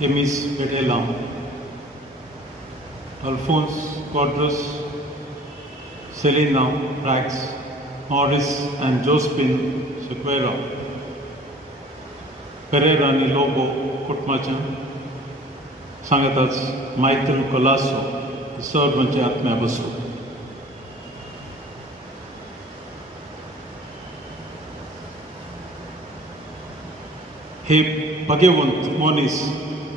Emis Petelam, Alphonse Quadras, Selena Prax, Morris and Josephine Sequeira, Pereira Nilobo Kutmachan, Sangatas Maitru Colasso, Servant Atmabasu. He Bhagavant Monis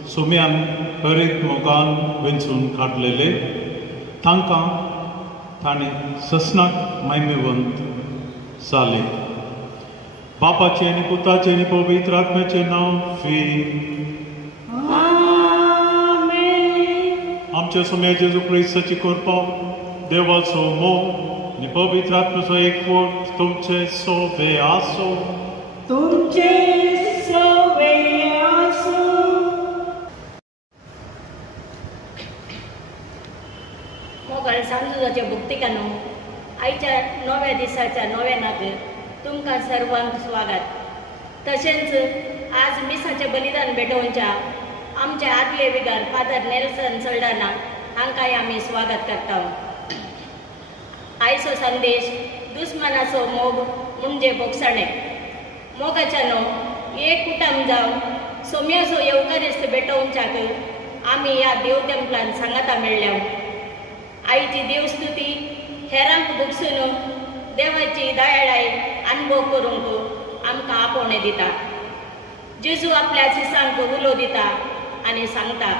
Sumian Perit Mogan Vinsun Kadlele Tanka Thane Sasnak Maimevant Sale Papa Cheni Puta Cheni Pavitra Atma Chena Fi Amen. Amche Sumya Jesu Christ Sachi Korpa Deva Somo Ni Pavitra Atma So Ek Vot Tumche So Veaso Tumche Mughal सांजुजाचे भक्तिकानो आयच्या नव्या दिसाच्या नव्यानाक तुमकां सर्वांक स्वागत. तशेंच आज मिसाचे बलिदान भेटोवच्या आमचे आदले विगार फादर नेल्सन सल्डाना हांकांय आमी स्वागत करता. आयचो संदेश दुस्मनाचो मोग म्हणजे बोगसाणे. मोगाच्या न्हू एक कुटुंब जावन सोम्याचो येवकारिस्त भेटोवच्याक आमी ह्या देव तेंपलान सांगाता मेळ्ळ्या. आईची देवस्तुती हेरांक भुगसून देवाची दयाळाय अनुभव करूंक आमकां आपोवणें दिता. जेजू आपल्या शिसांक उलो दिता आनी सांगता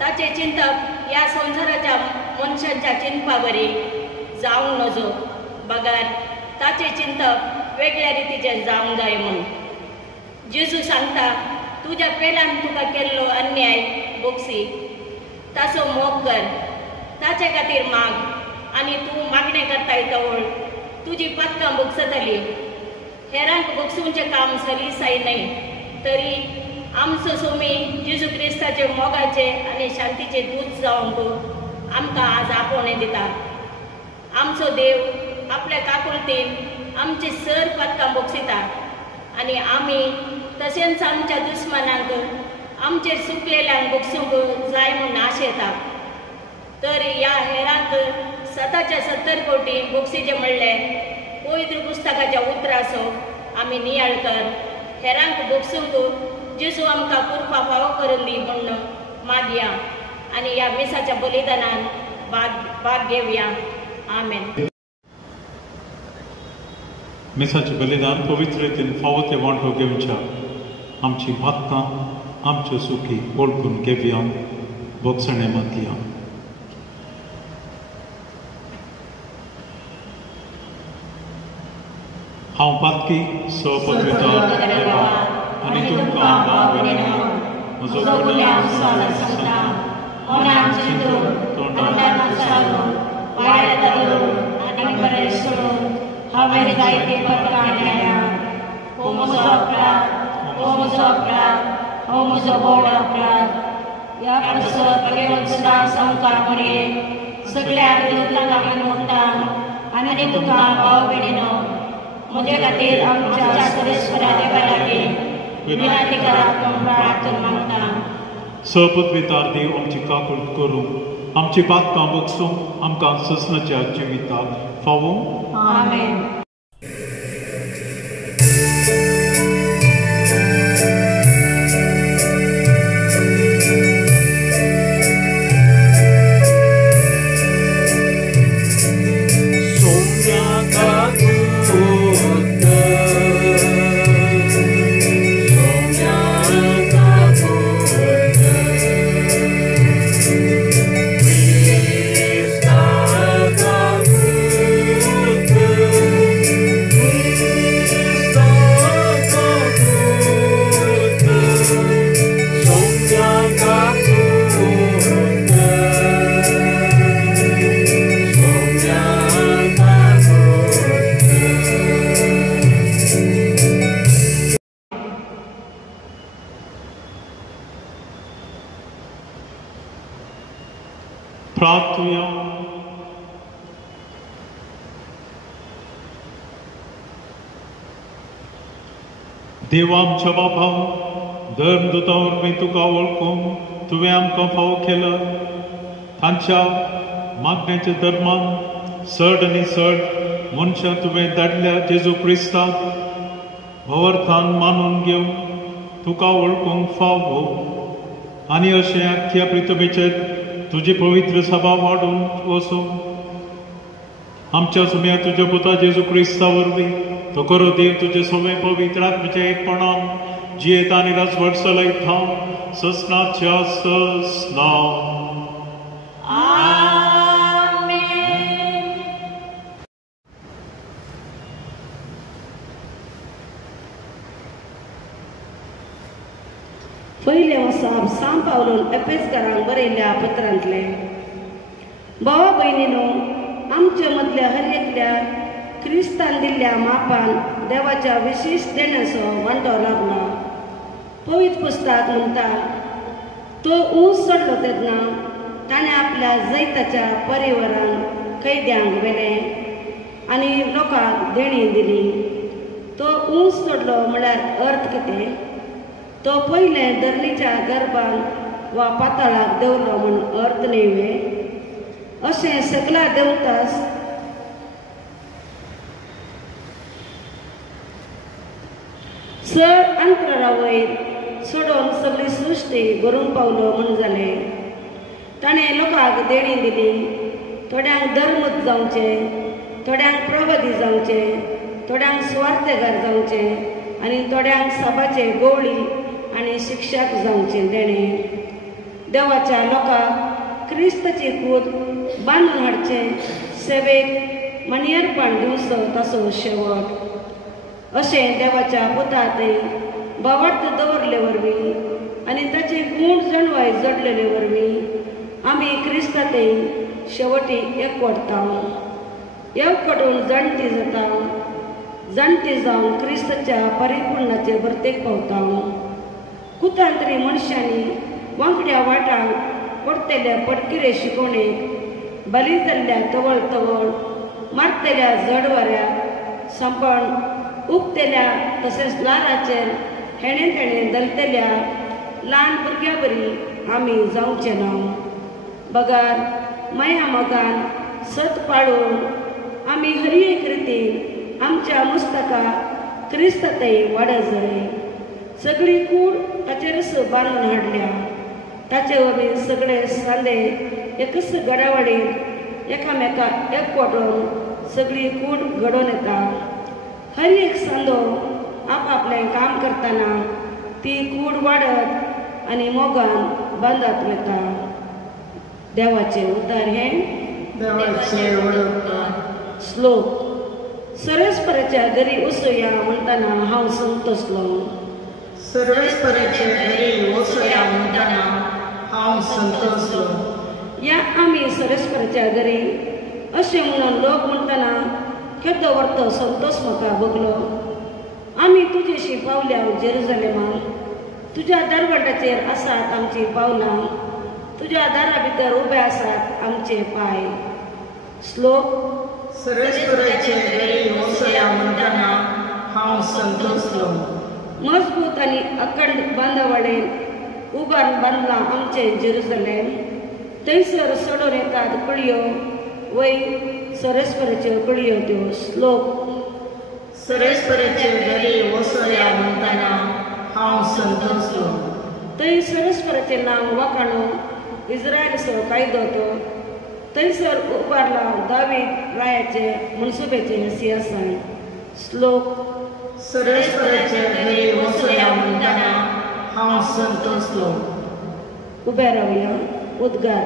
ताचे चिंतप ह्या संवसाराच्या मनशांच्या चिंतपा बरी जावंक नजो. बगार ताचे चिंतप वेगळ्या रितीचें जावंक जाय म्हूण. जेजू सांगता तुज्या पेलान तुका केल्लो अन्याय बोगसी ताचो मोग कर. ताचे खातीर माग आनी तूं मागणें करताय तवळ तुजी पातकां भोगसतली. हेरांक भोगसूंचें काम सलीसाय न्हय तरी आमचो सोमी जेजू क्रिस्ताचे मोगाचे आनी शांतीचे दूत जावंक आमकां आज आपोवणें दिता. आमचो देव आपल्या काकुळतीन आमचे सर पातकां भोगसिता आनी आमी तशेंच आमच्या दुस्मनांक आमचेर सुकलेल्यांक भोगसूंक जाय म्हूण आशेता. तर ह्या हेरांक 70 कोटी बोगसीचे म्हणले पवित्र पुस्तकाच्या उतराचो आमी नियाळ कर. हेरांक बोगसूंक जेजू आमकां कृपा फावो करून दी म्हूण मागया आनी ह्या मिसाच्या बलिदानान भाग घेवया. आमेन. मिसाचे बलिदान पवित्र रितीन फावो ते वांटो घेवच्या आमची भातकां आमच्यो सुखी ओळखून घेवया बोगसणे मातया. हांव पातकी सपवित्र देवा आनी तुमकां भावना म्हजो गुन्यांव सांगता मनान चिंतून तोंडान विचारून वाड्यात धरून आनी बरें सोडून हांवें जायती पत्रां केल्यां. हो म्हजो अपराध, हो म्हजो अपराध, हो म्हजो व्हड अपराध. ह्या प्रसर भगवंत सदां संवकार म्हणये सगळ्या देवतांक आमी म्हणटा आनी तुका भाव भयणीनो म्हजे खातीर आमच्या सर्वेश्वरा देवा लागीं विनंती करात म्हूण प्रार्थना मागता. सपवित्र देव आमची काकूळ करूं आमची पातकां भोगसूंक आमकां ससनाच्या जिविताक फावो. आमेन. देवा आमच्या बापा, धर्मदुता वरवीं तुका वळखूंक तुवें आमकां फावो केला. तांच्या मागण्याच्या धर्मान चड आनी चड मनशां तुवें धाडल्या जेजू क्रिस्ताक भवर्तान मानून घेवंक तुका वळखूंक फावो. आनी अशें आख्या प्रितमेचेर तुजी पवित्र सभा वाडून वचूं. आमच्या सुम्या तुज्या पुता जेजू क्रिस्ता वरवीं तो करो देव तुजे सगळे पवित्र आत्म्याच्या एकपणान जियेता आनी राजवट चलयता ससनाच्या ससना. पयले वसाप सांब पावलोन एफेसकारांक बरयल्ल्या पत्रांतले. भावा भयणीनो, आमच्या मदल्या हर एकल्याक क्रिस्तान दिल्ल्या मापान देवाच्या विशेष देण्याचो वांटो लागला. पवित्र पुस्तक म्हणटा, तो ऊस चडलो तेन्ना ताणें आपल्या जैताच्या परिवारान कैद्यांक व्हेलें आनी लोकांक देणी दिली. तो ऊस चडलो म्हळ्यार अर्थ कितें? तो पयले धरणीच्या गर्भान वा पाताळाक देवलो म्हूण अर्थ न्हय. अशें सगळा देवतास चड अंतरा वयर सोडून सगळी सृश्टी भरूंक पावलो म्हूण जालें. ताणें लोकांक देणी दिली. थोड्यांक धर्मूत जावचें, थोड्यांक प्रवादी जावचें, थोड्यांक स्वार्थेगार जावचें आनी थोड्यांक सभाचे गवळी आनी शिक्षक जावचें देणें. देवाच्या लोकांक क्रिस्ताची कूड बांदून हाडचें, सेवेक मानियेरपण दिवचो ताचो शेवट. अशें देवाच्या पुतांतय भावार्थ दवरले वरवीं आनी ताचे गूण जणवाय जडलेले वरवीं आमी क्रिस्तांतय शेवटी एकवटता. एकवटून जाणटी जाता, जाणटी जावन क्रिस्ताच्या परिपूर्णाचे बर्तेक पावता. कुतांतरी मनशांनी वांगड्या वाटांक पडतेल्या पडकिरे शिकोवणेक बली जाल्ल्या तवळ तवळ मारतेल्या जड वाऱ्याक सांपण उक्तेल्या तशेंच लाराचेर हेणें तेणें दलतेल्या ल्हान भुरग्यां बरी आमी जावचें ना. बगार माया मोगान सत पाळून आमी हर एक रितीन आमच्या मुस्तका क्रिस्तांतय वाडत जाय. सगळी कूड ताचेरच बांदून हाडल्या. ताचे वरवीं सगळे सांदे एकच घडावडीन एकामेकाक एकवटून सगळी कूड घडोवन येता. हर एक सांदो आपआपलें काम करतना ती कूड वाडत आनी मोगान बांदत वता. देवाचें उतार हें श्लोक. सरस्पराच्या घरी वचुया म्हणटना हांव संतोसलो. सरस्पराच्या घरी वचुया म्हणटना हांव संतोसलो. या आमी सरस्पराच्या घरी अशें म्हणून लोक म्हणटना केदो व्हरतो संतोष म्हाका भोगलो. आमी तुजेशी पावल्या जेरुसलेमान. तुज्या दरवटाचेर आसात आमची पावलां. तुज्या दारा भितर उबे आसात आमचे पाय. श्लोक. सरस्पराचे घरी वचुया म्हणटना हांव संतोसलो. मजबूत आनी अखंड बांदावडेन उबारून बांदलां आमचें जेरुसलेम. थंयसर सोडून येतात कळयो वय सरस्पराच्यो कळयो त्यो. श्लोक. सरस्पराचे घरी वचुया म्हणटना हांव संतोसलो. थंय सरस्पराचें नांव वाखाणून इस्रायलाचो कायदो तो. थंयसर उबारला दावीद रायाचे मनसुबेचे सिंहासन. श्लोक. सरस्पराचे घरी वचुया म्हणटना हांव संतोसलो. उबे रावया. उद्गार.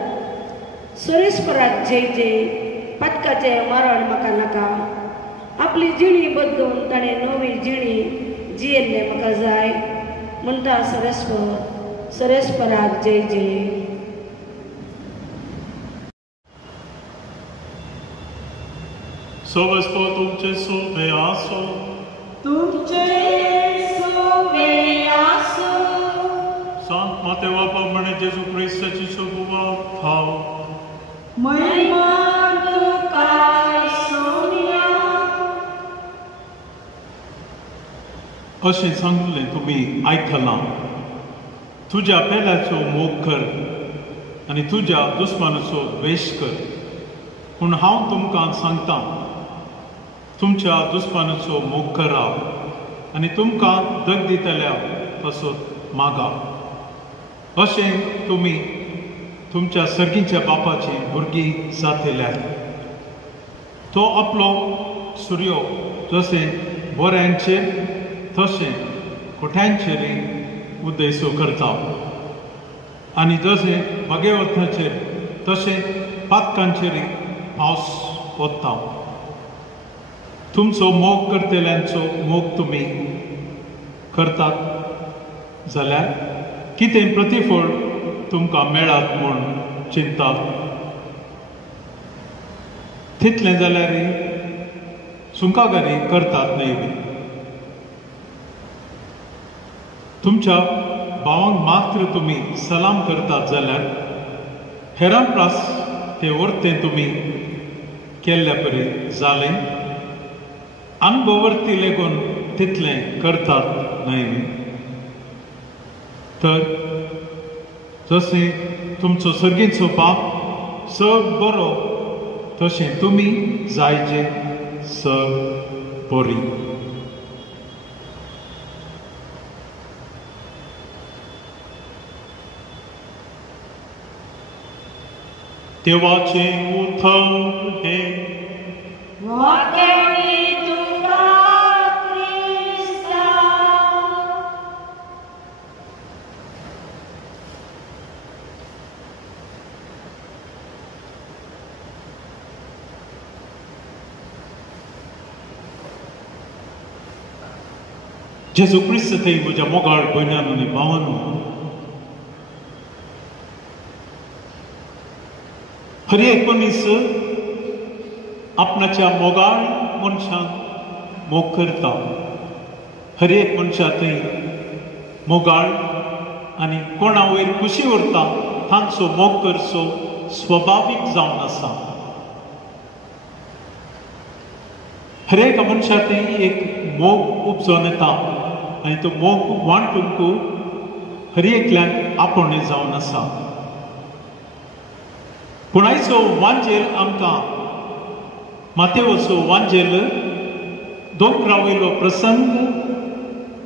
सरस्पराक जय जय. पदकाचें मरण म्हाका नाका. आपली जिणी बदलून ताणें नवी जिणी जियेल्लें म्हाका जाय म्हणटा सरस्पर. सरस्पराक जय जय. Sobespod तुमचे सोबे आसो. तुमचे सोबे आसो. सांत मातेवा प्रमाणे जेजू क्रिस्ताची शुभवार्ता थाव. महिमा तुका सोनिया. अशें सांगलें तुमी आयकलां, तुज्या पेल्याचो मोग कर आनी तुज्या दुस्मानाचो द्वेश कर. पूण हांव तुमकां सांगतां, तुमच्या दुस्मानाचो मोग करा आनी तुमकां दग दितल्या तसोच मागा. अशें तुमी तुमच्या सर्गीच्या बापाची भुरगीं जातल्यार. तो आपलो सूर्य जशें बऱ्यांचेर तशें खोट्यांचेरय उदयसो करता आनी जशें भगेवथाचेर तशें पातकांचेरय पावस पडटा. तुमचो मोग करतल्यांचो मोग तुमी करतात जाल्यार कितें प्रतिफळ तुमकां मेळत म्हूण चिंतात. तितलें जाल्यारय सुंकागारी करतात न्हय. तुमच्या भावांक मात्र तुमी सलाम करतात जाल्यार हेरां प्रास ते वर्तें तुमी केल्ल्या परी जालें. अनुभवर्ती लेगून तितलें करतात न्हय. तर जशें तुमचो सर्गीचो बाप सग बरो तशें तुमी जायचे सग बरी. देवाचें उतर हे वाक्यानी तुका क्रिस्ता. जेजू क्रिस्त थंय म्हज्या मोगाळ भयणान आनी भावांनो, हर एक मनीस आपणाच्या मोगाळ मनशांक मोग करता. हर एक मनशा थंय मोगाळ आनी कोणा वयर खुशी उरता तांचो मोग करचो स्वाभावीक जावन आसा. हर एक मनशा थंय एक मोग उपजोन येता आनी तो मोग वांटूंक हर एकल्याक आपणे जावन आसा. पूण आयचो वांजेल आमकां मातेवचो वांजेल 2 वयलो प्रसंग,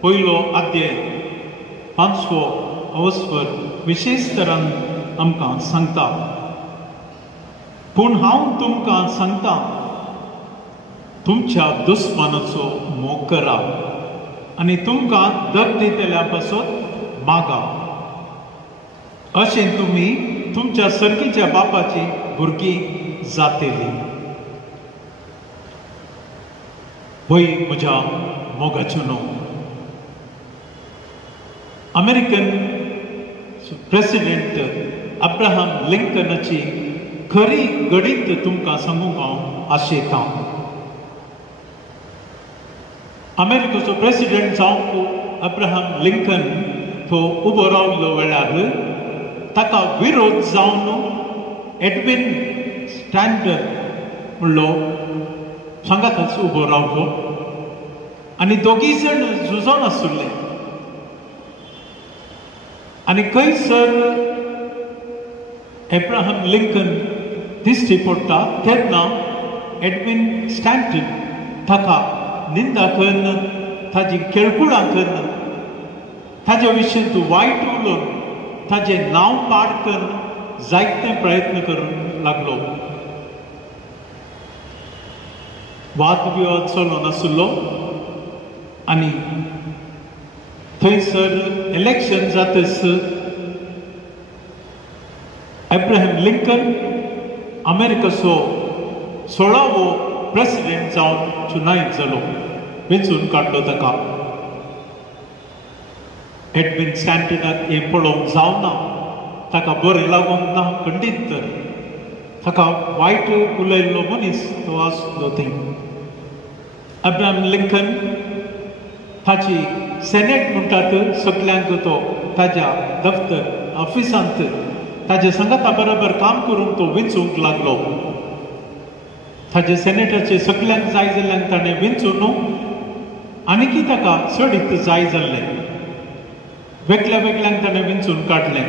पयलो अध्याय 5वो अवस्वर विशेश तरान आमकां सांगता. पूण हांव तुमकां सांगता, तुमच्या दुस्मानाचो मोग करा आनी तुमकां दग दितल्या पासत मागा. अशें तुमी तुमच्या सर्गीच्या बापाची भुरगीं जातली. होय म्हज्या मोगाच्यो न्हू. अमेरिकन प्रेसिडेंट अब्राहम लिंकनाची खरी गडीत तुमकां सांगूंक हांव आशेतां. अमेरिकेचो प्रेसिडेंट जावंक अब्राहम लिंकन तो उबो रावल्लो वेळार ताका विरोध जावन एडविन स्टँडर म्हणलो सांगाताच उबो रावलो आनी दोगी जण झुजोन आसुल्ले. आनी खंयसर एब्राहम लिंकन दिश्टी पडटा तेन्ना एडविन स्टँटन ताका निंदा करन, ताजी केळकुळां करन, ताजे विशीं तूं वायट उलोवन ताजें नांव पाड करून जायते प्रयत्न करूंक लागलो. वाद विवाद चलोन आसलो आनी थंयसर इलेक्शन जातस एब्राहम लिंकन अमेरिकेचो 16वो प्रेसिडेंट जावन चुनायत जालो. वेंचून काडलो ताका. एडविन स्टँटनाक हें पळोवंक जावना, ताका बरें लागूंक ना खंडीत. तर ताका वायट उलयल्लो मनीस तो आसलो थंय. अब्राहम लिंकन ताची सेनेट म्हणटात सगल्यांक तो ताज्या दफ्तर ऑफिसांत ताजे संगता बरोबर काम करून तो वेंचूंक लागलो. ताजे सेनेटाचे सगल्यांक जाय जाल्यांक ताणें वेंचून आनीकी ताका चड जाय जाल्लें वेगळ्या वेगळ्यांक ताणें विंचून काडलें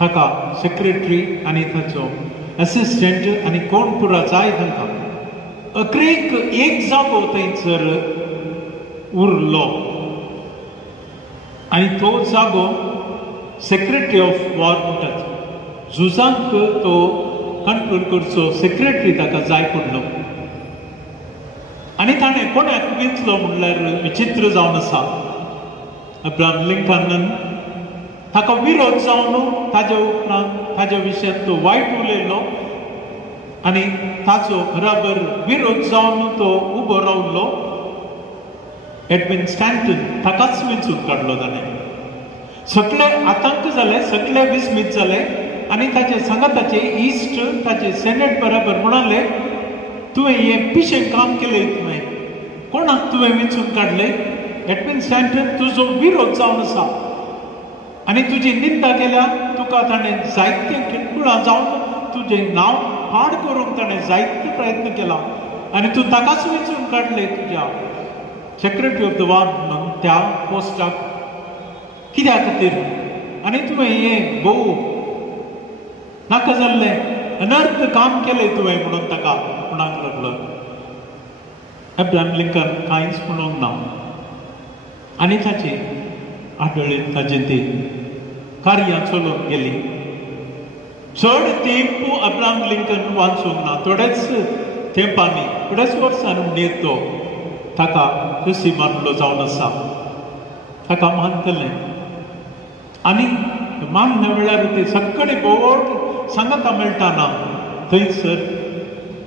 ताका सेक्रेटरी आनी ताचो असिस्टंट आनी कोण पुरा जाय तांकां अकरेक एक जागो थंयसर उरलो आनी तो जागो सेक्रेटरी ऑफ वॉर म्हणटात झुजांक तो कंट्रोल करचो सेक्रेटरी ताका जाय पडलो आनी ताणें कोणाक विंचलो म्हणल्यार विचित्र जावन आसा अब्राहम लिंकनान ताका विरोध जावन ताज्या उपरांत ताज्या विशयांत तो वायट उलयलो आनी ताचो बराबर विरोध जावन तो उबो रावलो एडविन स्टॅन्टन ताकाच विंचून काडलो ताणें सगळे आतंक जाले सगळे विस्मीत जाले आनी ताचे सांगाताचे इश्ट ताचे सेनेट बराबर म्हणाले तुवें हें पिशें काम केलें तुवें कोणाक तुवें विंचून काडलें एडविन स्टॅन्टन तुजो विरोध जावन आसा आनी तुजी निंदा केल्या तुका ताणें जायते किटकुळां जावन तुजें नांव पाड करूंक ताणें जायते प्रयत्न केला आनी तूं ताकाच विंचून काडलें तुज्या सेक्रेटरी ऑफ द वॉर म्हणून त्या पोस्टाक कित्या खातीर आनी तुवें हें भोव नाका जाल्लें अनर्थ काम केलें तुवें म्हणून ताका म्हणाक लागलो अब्राहम लिंकन कांयच म्हणूंक ना आनी ताची आठवड्यांत ताजें ती कार्यां चलून गेली चड तेंप अब्राहम लिंकन वाचूंक ना थोडेच तेंपांनी थोडेच वर्सां म्हणजेर तो ताका कुशी मारलो जावन आसा ताका मानतलें आनी मानना वेळार ते सगळे बोड सांगाता मेळटाना थंयसर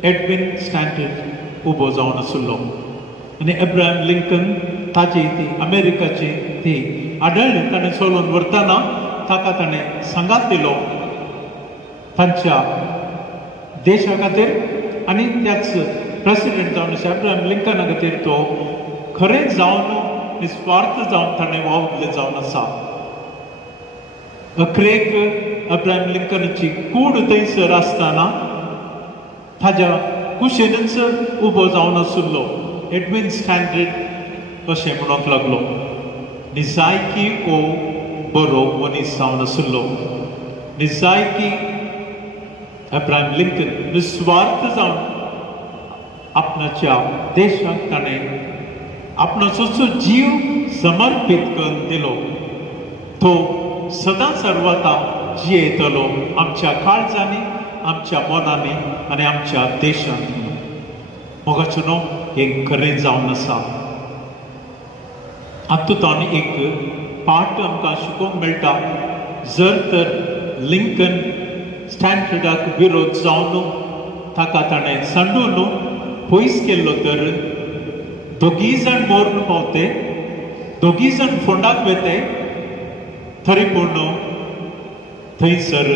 एडविन स्टॅन्टन उबो जावन आसलो आनी अब्राहम लिंकन ताची ती अमेरिकाची ती आडळ ताणें चलोवन व्हरतना ताका ताणें सांगात दिलो तांच्या देशा खातीर आनी त्याच प्रेसिडेंट जावन आसा अब्राहम लिंकना खातीर तो खरें जावन निस्वार्थ जावन ताणें वावुरलें जावन आसा अकरेक अब्राहम लिंकनाची कूड थंयसर आसतना ताज्या कुशीनच उबो जावन आसलो एडविन स्टॅन्टन अशें म्हणूंक लागलो निजायकी हो बरो मनीस जावन आसलो निजायकी अब्राहम लिंकन निस्वार्थ जावन आपणाच्या देशाक ताणें आपणाचो जीव समर्पीत करून दिलो तो सदां सर्वता जियेतलो आमच्या काळजांनी आमच्या मनांनी आनी आमच्या देशांत मोगाचें न्हू हें खरें जावन आसा हातूंत एक पाठ आमकां शिकोवंक मेळटा जर तर लिंकन स्टॅन्टनाक विरोध जावन ताका ताणें सांडून पयस केल्लो तर दोगी जाण मरून पावते दोगी जाण फोंडाक वेते तरी पूण थंयसर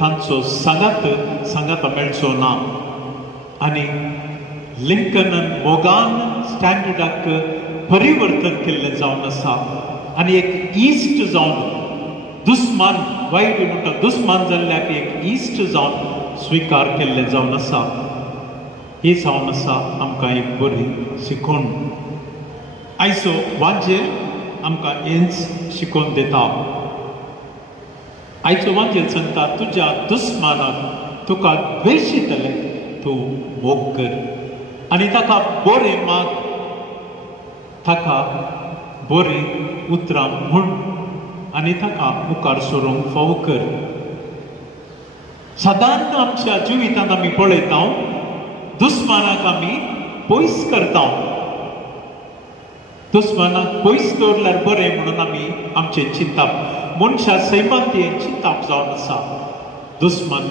तांचो सांगात मेळचो ना आनी लिंकनान मोगान स्टॅन्डर्डाक परिवर्तन केल्लें जावन आसा आनी एक इश्ट जावन दुस्मान वायट म्हणटा दुस्मान जाल्ल्याक एक इश्ट जावन स्विकार केल्लें जावन आसा ही जावन आसा आमकां एक बरी शिकवण आयचो वांजेल आमकां हेंच शिकोवन दिता आयचो वांजेल सांगता तुज्या दुस्मानाक तुका द्वेशितले तूं मोग कर आनी ताका बरें माग ताका बरीं उतरां म्हण आनी ताका मुखार सरूंक फाव कर सदांच आमच्या जिवितांत आमी पळयता दुस्मानाक आमी पयस करता दुस्मानाक पयस दवरल्यार बरें म्हणून आमी आमचें चिंतप मनशा सैमातीन चिंतप जावन आसा दुस्मान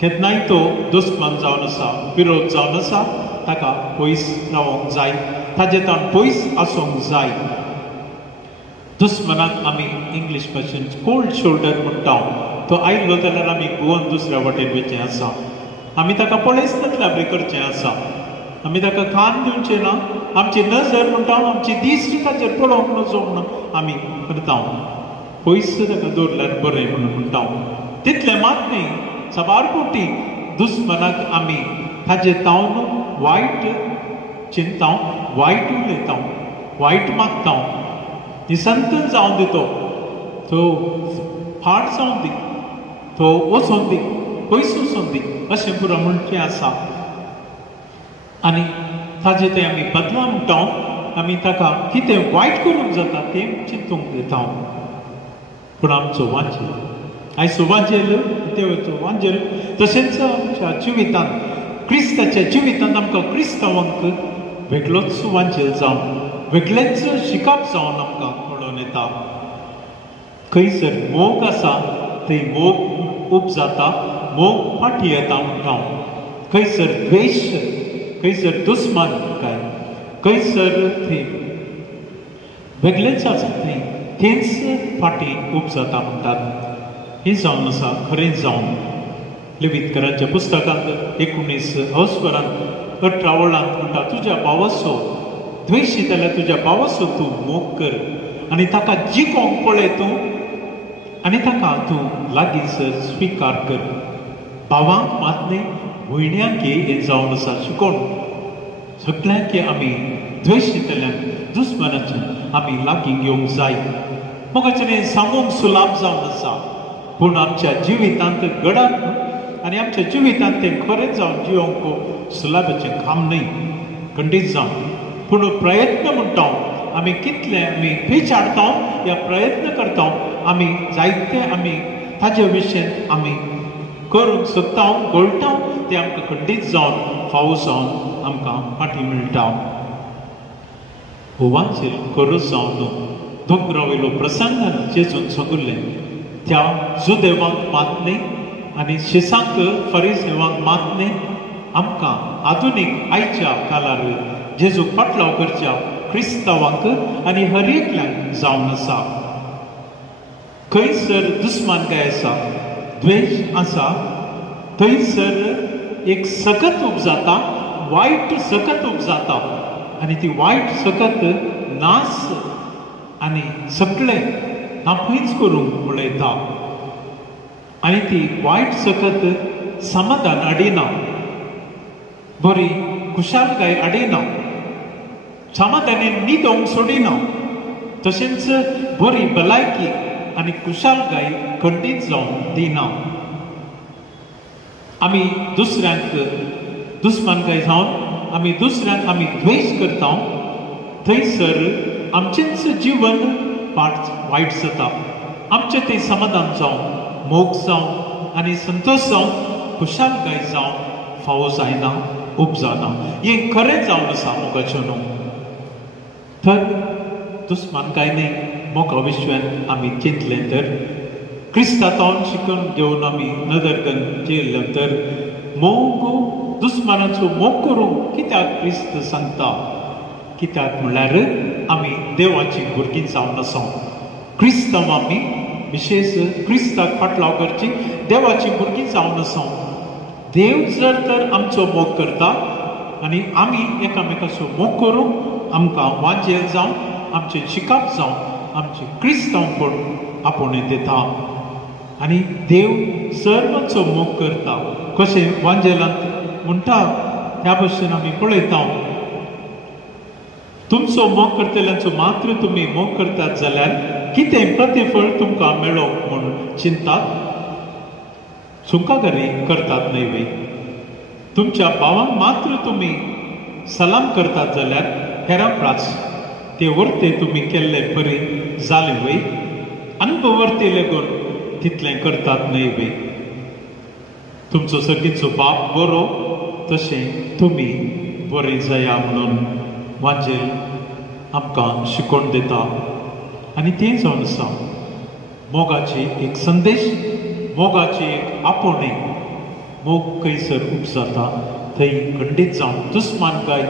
केन्नाय तो दुस्मान जावन आसा विरोध जावन आसा ताका पयस रावंक जाय ताजे ताण पयस आसूंक जाय दुस्मानाक आमी इंग्लीश भाशेन कोल्ड शोल्डर म्हणटा तो आयलो जाल्यार आमी गोवन दुसऱ्या वाटेन वयचें आसा आमी ताका पळयच नातल्यार करचें आसा आमी ताका कान दिवचें ना आमची नजर म्हणटा आमची दिश्ट ताचेर पळोवंक नजो म्हणून आमी करता पयस ताका दवरल्यार बरें म्हणून म्हणटा तितलें मात न्ही सबारपोटी दुस्मानाक आमी ताजे तावन वायट चिंता वायट उलयता वायट मागता ती संतन जावन दितो तो फाट जावन दी तो वचोन दी पयस वचोन दी अशें पुरो म्हणचें आसा आनी ताजे ते आमी बदला म्हणटा आमी ताका कितें वायट करूंक जाता तें चिंतूंक येता पूण आमचो वांजेल आयचो वांजेल देवाचो वांजेल तशेंच आमच्या जिवितांत क्रिस्ताच्या जिवितांत आमकां क्रिस्तांवांक वेगळोच वांजेल जावन वेगळेंच शिकप जावन आमकां कळून येता खंयसर मोग आसा थंय मोग उब जाता मोग फाटी येता म्हणटा खंयसर द्वेश खंयसर दुस्मानकाय खंयसर थंय वेगळेंच आसा थंय तेंच फाटी उब जाता म्हणटात हें जावन आसा खरें जावन लेवीतकारांच्या पुस्तकांत 19 अवस्वरांत 18 वळांत म्हणटा तुज्या भावाचो द्वेशी जाल्यार तुज्या भावाचो तूं मोग कर आनी ताका जिकोंक पळय तूं आनी ताका तूं लागींसर स्विकार कर भावांक मातने भयण्यांक हें जावन आसा शिकोण सगळ्यांक आमी द्वेशितल्यान दुस्मानाच्यान आमी लागीं येवंक जाय मोगाचें सांगूंक सुलाभ जावन आसा पूण आमच्या जिवितांत घडत आनी आमच्या जिवितांत तें खरें जावन जिवंक सुलाभाचें काम न्हय खंडीत जावन पूण प्रयत्न म्हणटा आमी कितले आमी पिछाडटा या प्रयत्न करता आमी जायते आमी ताजे विशयेंत आमी करूंक सोदता घोळटा तें आमकां खंडीत जावन फावो जावन आमकां फाटीं मेळटा वांजेल करूं जावन दोंगरा वयलो प्रसंगान जेजून सांगुल्लें त्या जुदेवांक मातने आनी शिसांक फरिसेवांक मातने आमकां आधुनीक आयच्या काळार जेजूक फाटलाव करच्या क्रिस्तांवांक आनी हर एकल्यांक जावन आसा खंयसर दुस्मानकाय आसा द्वेश आसा थंयसर एक सकत उब जाता वायट सकत उब जाता आनी ती वायट सकत नास आनी सगळे नापयच करूंक पळयता आनी ती वायट सकत समाधान हाडिना बरी खुशालकाय हाडिना समाधानान न्हिदोंक सोडिना तशेंच बरी भलायकी आनी खुशालकाय खंडीत जावन दिना आमी दुसऱ्यांक दुस्मानकाय जावन आमी दुसऱ्यांक आमी द्वेश करता थंयसर आमचेंच जीवन वायट जाता आमचें तें समाधान जावन मोग जावन आनी संतोश जावन खुशालकाय जावन फावो जायना उब जाना हें खरें जावन आसा मोगाचें न्हू तर दुस्मानकाय न्ही मोगा विश्वान आमी चिंतलें तर क्रिस्तांवान शिकून घेवन आमी नदरकन जेल्लें तर मोग दुस्मानाचो मोग करूंक कित्याक क्रिस्त सांगता कित्याक म्हळ्यार आमी देवाची भुरगीं जावन आसा क्रिस्तांव आमी विशेश क्रिस्ताक फाटलाव करची देवाची भुरगीं जावन आसा देव जर तर आमचो मोग करता आनी आमी एकामेकाचो मोग करूंक आमकां वांजेल जावन आमचें शिकप जावन आमचें क्रिस्तांवपण आपोवणें दिता आनी देव सर्वांचो मोग करता कशें वांजेलांत म्हणटा ह्या भशेन आमी पळयता तुमचो मोग करतल्यांचो मात्र तुमी मोग करतात जाल्यार कितें प्रतिफळ तुमकां मेळो म्हूण चिंतात सुंकागरी करतात न्हय वे तुमच्या भावांक मात्र तुमी सलाम करतात जाल्यार हेरां प्रास ते वर्ते तुमी केल्ले बरे जाले वय अनुभव वर्ते लेगून तितलें करतात न्हय वे तुमचो सगळींचो बाप बरो तशें तुमी बरें जाया म्हणून वांजेल आमकां शिकोवन दिता आनी तें जावन आसा मोगाची एक संदेश मोगाची एक आपोवणें मोग खंयसर उब जाता थंय खंडीत जावन दुस्मानकाय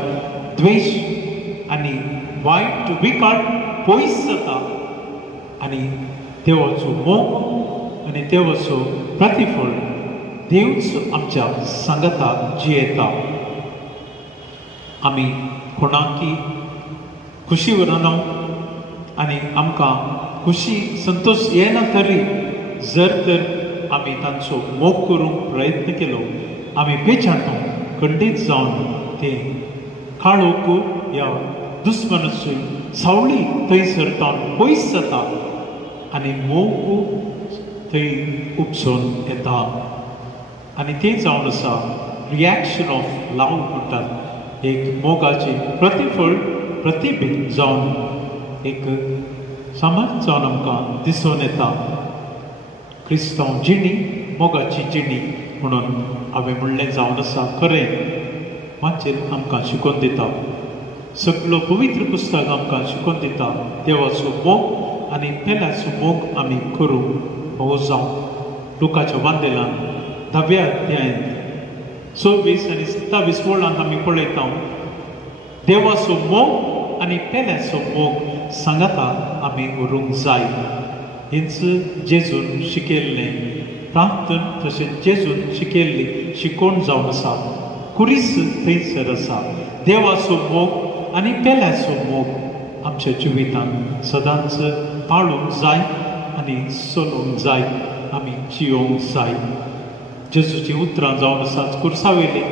द्वेश आनी वायट विकाट पयस जाता आनी देवाचो मोग आनी देवाचो प्रतिफळ देवच आमच्या सांगता जियेता आमी कोणाकी खुशी व्हरना आनी आमकां खुशी संतोश येना तरी जर तर आमी तांचो मोग करूंक प्रयत्न केलो आमी पेचाडटा खंडीत जावन तें काळोख ह्या दुस्मनाची सावळी थंयसर तावन पयस जाता आनी मोग थंय उपसून येता आनी तें जावन आसा रिएक्शन ऑफ लव म्हणटात एक मोगाची प्रतिफळ प्रतिबिंब जावन एक समज जावन आमकां दिसून येता क्रिस्तांव जिणी मोगाची जिणी म्हणून हांवें म्हणलें जावन आसा खरें माचेर आमकां शिकोवन दिता सगळो पवित्र पुस्तक आमकां शिकोवन दिता देवाचो मोग आनी पेल्याचो मोग आमी करूं हो जावं लुकाच्या वांदेलान 10व्या अध्यायांत 26 आनी 27 वळांत आमी पळयता देवाचो मोग आनी पेल्याचो मोग सांगाता आमी व्हरूंक जाय हेंच जेजून शिकयल्लें प्रार्थन तशेंच जेजून शिकयल्ली शिकोवण जावन आसा कुरीस थंयसर आसा देवाचो मोग आनी पेल्याचो मोग आमच्या जिवितांत सदांच पाळूंक जाय आनी चलोवंक जाय आमी जियोंक जाय जेजूची उतरां जावन आसात कुर्सावेली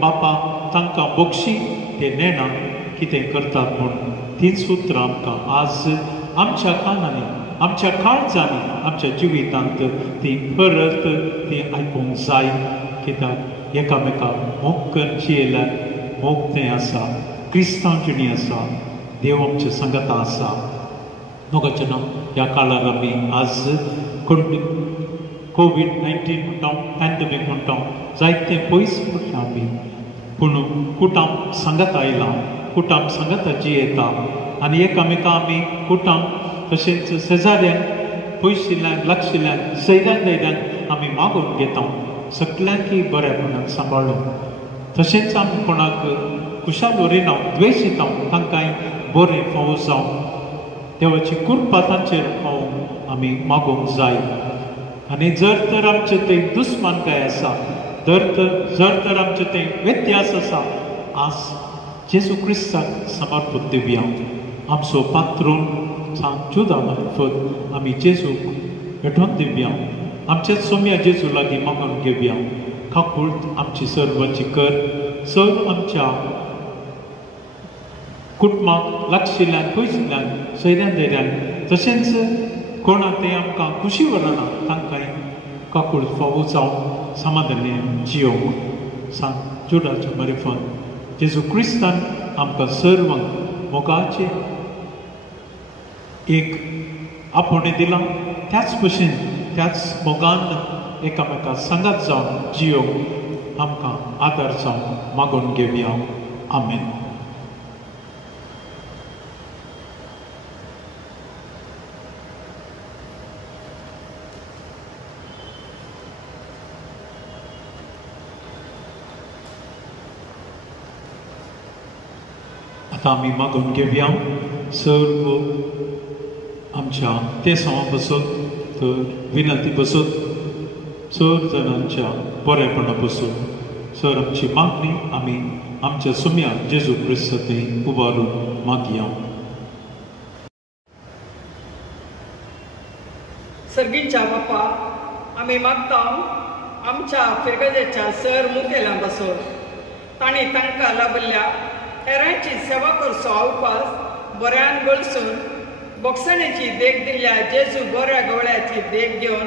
बापा तांकां बक्षी ते नेणा कितें करतात म्हूण तीच उतरां आमकां आज आमच्या कानांनी आमच्या काळजांनी आमच्या जिवितांत ती परत ती आयकूंक जाय कित्याक एकामेकाक मोग करून जियेल्यार मोग तें आसा क्रिस्तांव जिणी आसा देव आमचे संगता आसा मोगाचें नांव ह्या काळार आमी आज कोविड-19 म्हणटा पॅन्डमीक म्हणटा जायते पयस पडटा आमी पूण कुटाम संगत आयलां कुटाम संगत जियेता आनी एकामेका आमी कुटाम तशेंच शेजाऱ्यान पयशिल्ल्यान लागशिल्ल्यान सैऱ्यान दैऱ्यान आमी मागून घेता सगळ्यांकी बरेपणान सांबाळून तशेंच आमी कोणाक कुशाल उरयना द्वेश दिता तांकांय बरें फावो जावं देवाची कृपा तांचेर पावोवंक आमी मागूंक जाय आनी जर तर आमचे ते दुस्मानकाय आसा जर तर आमचे ते व्यत्यास आसा आज जेजू क्रिस्ताक समर्पण दिवया आमचो पात्रून जुदा मार्फत आमी जेजूक भेटोवन दिवया आमच्या सोम्या जेजू लागीं मागून घेवया काकूळट आमची सर्वाची कर सर आमच्या कुटुंबाक लागशिल्ल्यान पयशिल्ल्यान सैऱ्यान दैऱ्यान तशेंच कोणा ते आमकां खुशी व्हरना तांकांय काकूळ फावो जावं समाधानान जियोंक सांग जुडाच्या मार्फत जेजू क्रिस्तान आमकां सर्वांक मोगाचे एक आपोवणें दिलां त्याच भशेन त्याच मोगान एकामेका सांगात जावन जियोंक आमकां आदार जावं मागून घेवया आमेन. आतां आमी मागून घेवया सर्व आमच्या तेसांवा बसत तर विनंती बसत सर जाणांच्या बरेपणा बसून सर आमची मागणी आमी आमच्या सुम्या जेजू क्रिस्त थंय उबारून मागया. सर्गीच्या बापा आमी मागता आमच्या फिरगजेच्या सर मुखेल्या बसून तांणी तांकां लाभिल्ल्या हेरांची सेवा करचो अवकाश बऱ्यान गळसून बोगसणेची देख दिल्ल्या जेजू बऱ्या गवळ्याची देख घेवन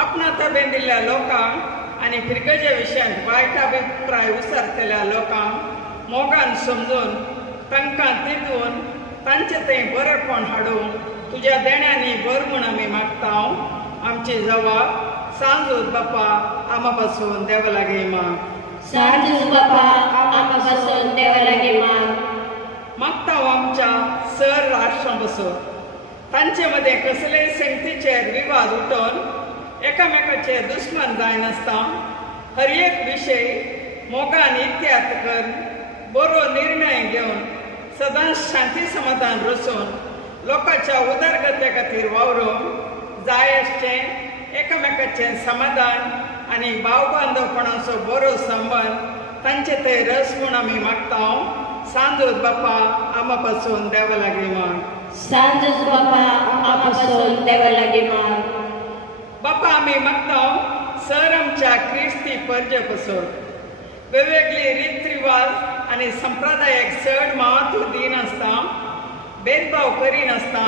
आपणा ताब्यान दिल्ल्या लोकांक आनी फिरगजे विशयांत वायट अभिप्राय उसारतल्या लोकांक मोगान समजून तांकां तितून तांचे थंय बरेपण हाडून तुज्या देण्यांनी बर म्हूण आमी मागता आमची जबाब सांजूत बापा आमा पासून देवा लागीं माग. सांजूत बापा आमा पासून देवा लागीं माग. मागता आमच्या सर राष्ट्रां बसून तांचे मदें कसलेय संगतीचेर विवाद उठोवन एकामेकाचे दुश्मन जाय नासता हर एक विशय मोगान इत्यात कर बरो निर्णय घेवन सदांच शांती समाधान रचून लोकांच्या उदरगते खातीर वावरूंक जाय आसचें एकामेकाचें समाधान आनी भाव बांदवपणाचो बरो संबंद तांचे थंय रस म्हूण आमी मागता सांजूत बापा आमा पासून देवा लागीं माग. सांजूत बापा आमा पासून देवा लागीं माग. बापा आमी मागता सर आमच्या क्रिस्ती परजे पासून वेगवेगळी रीत रिवाज आनी संप्रदायाक चड महत्व दिनासता भेदभाव करिनासता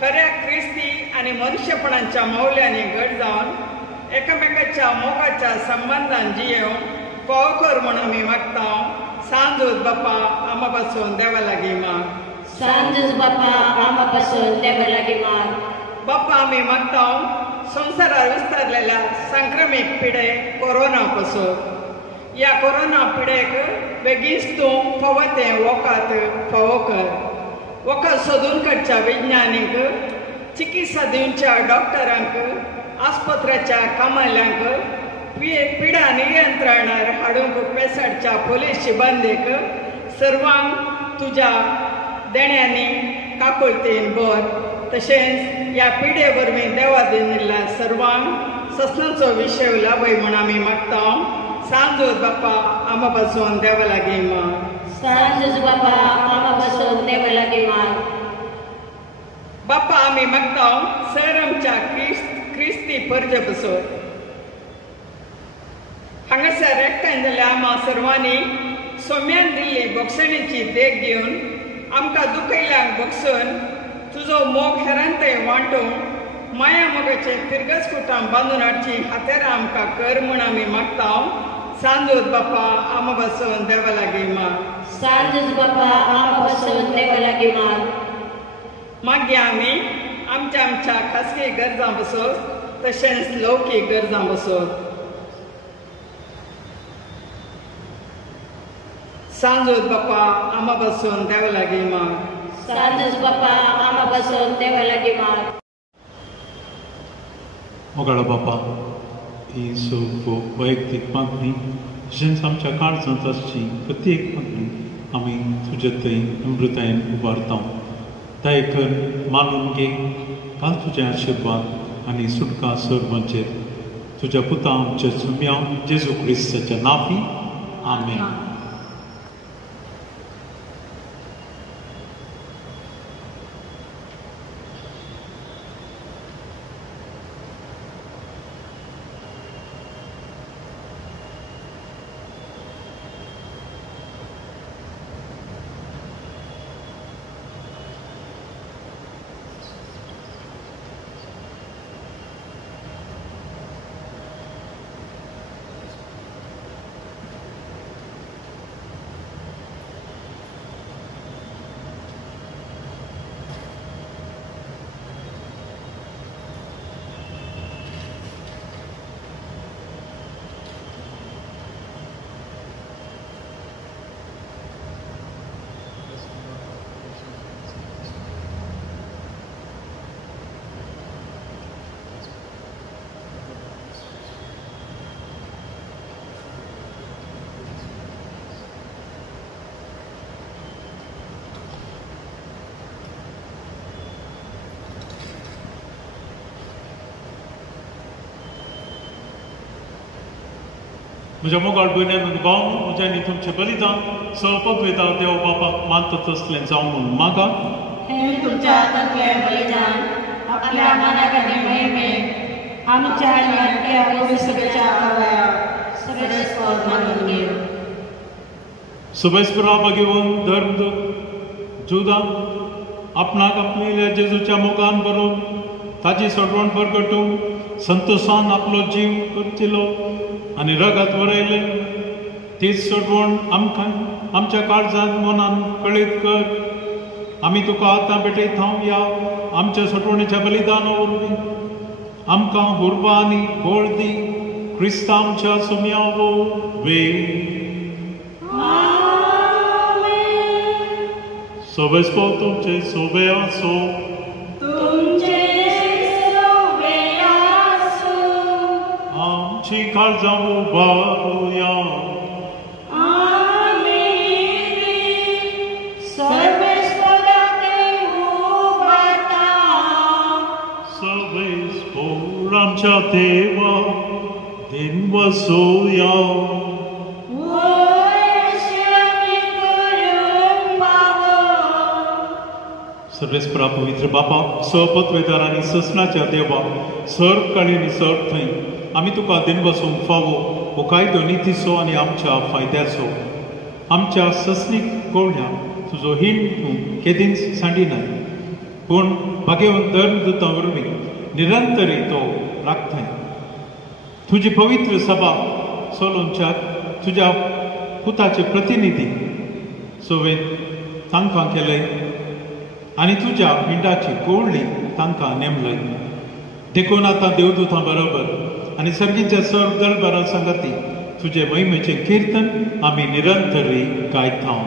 खऱ्या क्रिस्ती आनी मनुष्यपणाच्या मौल्यांनी घट जावन एकामेकाच्या मोगाच्या संबंधान जियेवन फाव कर म्हूण आमी मागता. सांजूत बापा आमा पासून देवा लागीं माग. सांजूच बापा आमा पासून देवा लागीं माग. बापा आमी मागता संवसारार विस्तारलेल्या संक्रमीक पिडे कोरोना पासून. ह्या कोरोना पिडेक बेगीच तूं फावो तें वोकात फावो कर. वखद सोदून काडच्या विज्ञानीक, चिकित्सा दिवच्या डॉक्टरांक, आस्पत्राच्या कामाल्यांक, पिडा नियंत्रणार हाडूंक पेसाडच्या पोलीस सिबंदीक सर्वांक तुज्या देण्यांनी काकुळतेन भर. तशेंच ह्या पिडे वरवीं देवा दिल्ल्या सर्वांक ससनाचो विशय लाभय म्हूण आमी मागता. सांजूत बापा आमा पासून देवा लागीं माग. सांजूच बापा आमा पासून देवा लागीं माग. बापा आमी मागता सर आमच्या क्रिस्ती परजे पासून. हांगासर एकठांय जाल्ल्या आमा सर्वांनी सोम्यान दिल्ली भोगसणेची देख दिवन आमकां दुखयल्यांक भोगसून तुजो मोग हेरांतय वांटूंक माया मोगाचे फिरगस कुटां बांदून हाडची हातेरां आमकां कर म्हूण आमी मागता. सांजूत बापा आमा पासून देवा लागीं माग. सांजूच बापा आमा पासून देवा लागीं माग. मागीर आमी आमच्या आमच्या खासगी गरजां पासून तशेंच लौकीक गरजां पासून. सांजूत बापा आमा पासून देवा लागीं माग. सांजूच बापा आमा पासून देवा लागीं माग. मोगाळा बापा ही सगळी वैयक्तीक मागणी तशेंच आमच्या काळजांत आसची प्रत्येक मागणी आमी तुजे थंय नम्रतायेन उबारता. दया कर मानून घे. घाल तुजें आशिर्वाद आनी सुटका सर्वांचेर. तुज्या पुता आमच्या सुम्या जेजू क्रिस्ताच्या नांवी आमेन. म्हज्या मोगाळ भयण्यान भाव म्हज्यानी तुमचें बलिदान सपविता देव बापाक मानतात तसलें जावं म्हूण मागा. हे तुमच्या हातांतलें बलिदान आपल्या मनाक आनी महिमेक आमच्या आनी आख्या पवित्रतेच्या आवायाक सगळेस्वर मानून घेव. सभेस्परा घेवन धर्म जुदा आपणाक आपल्या जेजूच्या मोगान बरोवन ताची सडवण परगटूंक संतोशान आपलो जीव करचिलो आनी रगत वरयले. तीच सडवण आमकां आमच्या काळजांत मनान कळीत कर. आमी तुका आतां भेटयता या आमच्या सडवणीच्या बलिदाना वरवीं आमकां हुर्बा आनी गोळ दी. क्रिस्ता आमच्या सुम्या वे सोबेस्पो तुमचे सोबे आसो. आमची काळजां उबारुया. सवेस्पोर आमच्या देवा दिन वसोया. सर्वेस्परा पवित्र बापा सपत्वेदार आनी ससनाच्या देवा सर काळी आनी सर थंय आमी तुका दिन बसूंक फावो हो कायदो नितीचो आनी आमच्या फायद्याचो. आमच्या ससनीक कोवळ्या तुजो हिंड तूं केदींच सांडिनाय, पूण भाग्यवन धर्मदूता वरवीं निरंतरी तो राखताय. तुजी पवित्र सभा सोलोवच्याक तुज्या पुताचे प्रतिनिधी सोवेत तांकां केलय आनी तुज्या हिंडाची कोवळी तांकां नेमलय. देखून आतां देवदूतां बरोबर आनी सर्गीच्या सर्व दरबारा सांगाती तुजे महिमेचे कीर्तन आमी निरंतरी गायता.